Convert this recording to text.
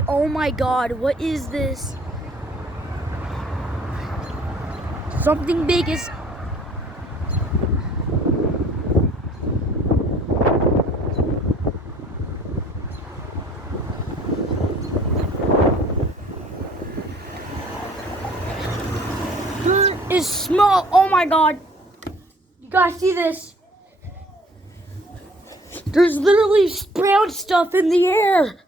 literally, oh my god, what is this? Something big is... There is smoke, oh my god. You guys see this? There's literally brown stuff in the air.